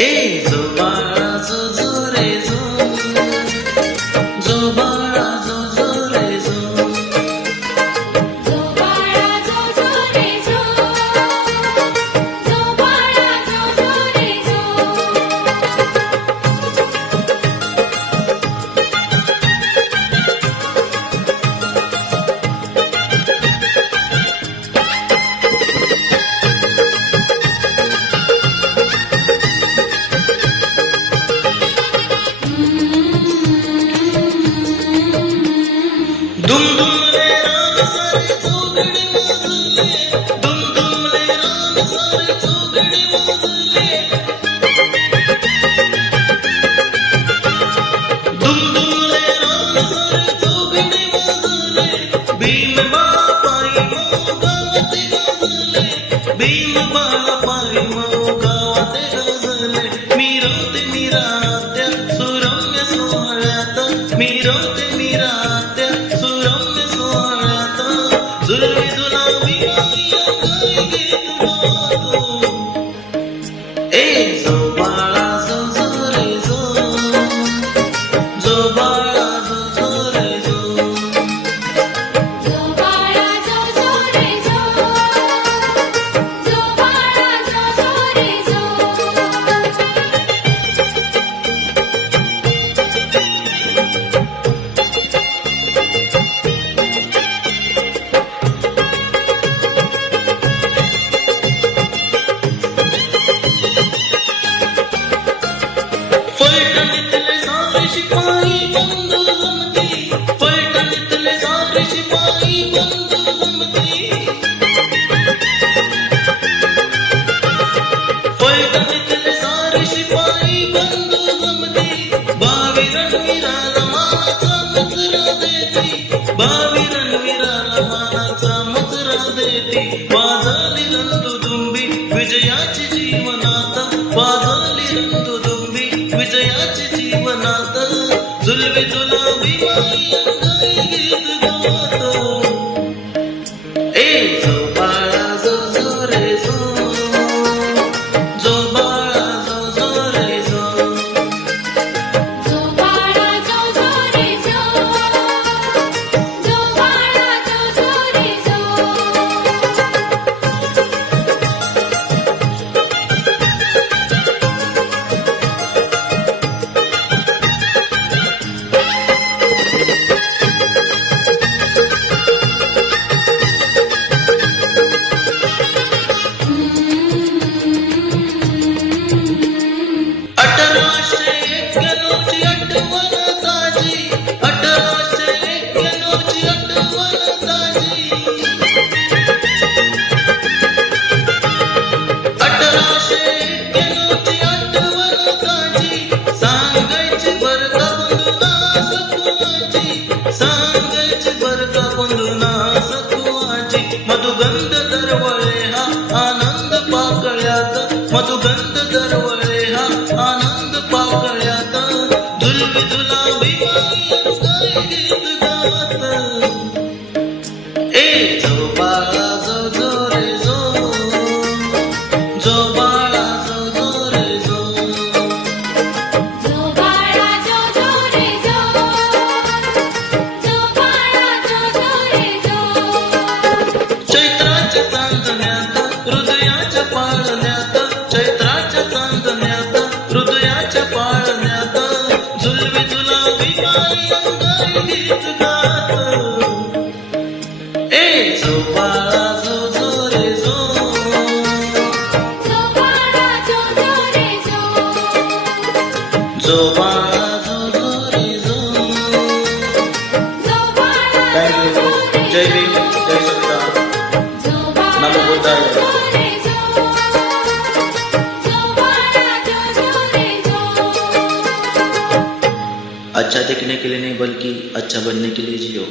ए जो बाळा जो जो रे जो, जो बाळा जो जो रे जो, जो बाळा जो जो रे जो, जो बाळा जो जो रे जो. दुम दुम ले राम सारे चौघडी वाजले, दुम दुम ले राम सारे चौघडी वाजले, दुम दुम ले राम सारे चौघडी वाजले, भीम बाळा पायी मऊ गावात गाजले, भीम बाळा पायी मऊ गावात गाजले, मिरवते मिरात्या सुरम्य सोहळ्यात, मिरवते मिरात्या सुरम्य सोहळ्यात, जुलमी जुलाबी माया गाई गीत गातो. ए जो बाळा जो जो रे जो, जो बाळा जो जो रे जो, जो बाळा जो जो रे जो, जो बाळा जो जो रे जो. फलटणीतले सारे शिपाई बंधू जमती, फलटणीतले सारे शिपाई बंधू जमती, फलटणीतले सारे शिपाई बंधू जमती, बावी रणवीराला मानाचा मुजरा देती, बावी रणवीराला मानाचा मुजरा देती, वाजली रणदुदुंबी विजयाची जीवनात, वाजली रणदुदुंबी विजयाची जीवनात, जुलबी जुलाबी माया गाई गीत गातो. ए जो बाळा जो जो रे जो, जो बाळा जो जो रे जो, जो बाळा जो जो रे जो, जो बाळा जो जो रे जो. अठराशे 91ची आठवण ताजी, 1891ची आठवण ताजी, 1891ची आठवण ताजी, सांगायची बरं का बंधुना सखुआची, सांगायची बरं का बंधुना सखुआची, मधुगंध दरवळे हा आनंद पाकळ्यात, मधुगंध दरवळे हा आनंद पाकळ्यात, जुलबी जुलाबी माया गाई गीत गात. ए जो बाळा जो जो रे जो, जो बाळा जो जो रे जो, जो बाळा जो जो रे जो, जो बाळा जो जो रे जो. चैत्राच्या चांदण्यात हृदयाच्या पाळण्यात, चैत्राच्या चांदण्यात हृदयाच्या पाळण्यात, जुलबी जुलाबी माया गाई गीत गात. ए जो बाळा जो जो रे जो, जो बाळा जो जो रे जो. जो बाळा जो जो रे जो. जो बाळा थँक जो यू. जो रे जय भीम, जय संविधान. जो बाळा नमो बुद्धाय. जो जो रे जो, जो बाळा जो जो रे जो. अच्छा दिखने के लिए नहीं बल्कि अच्छा बनने के लिए जियो.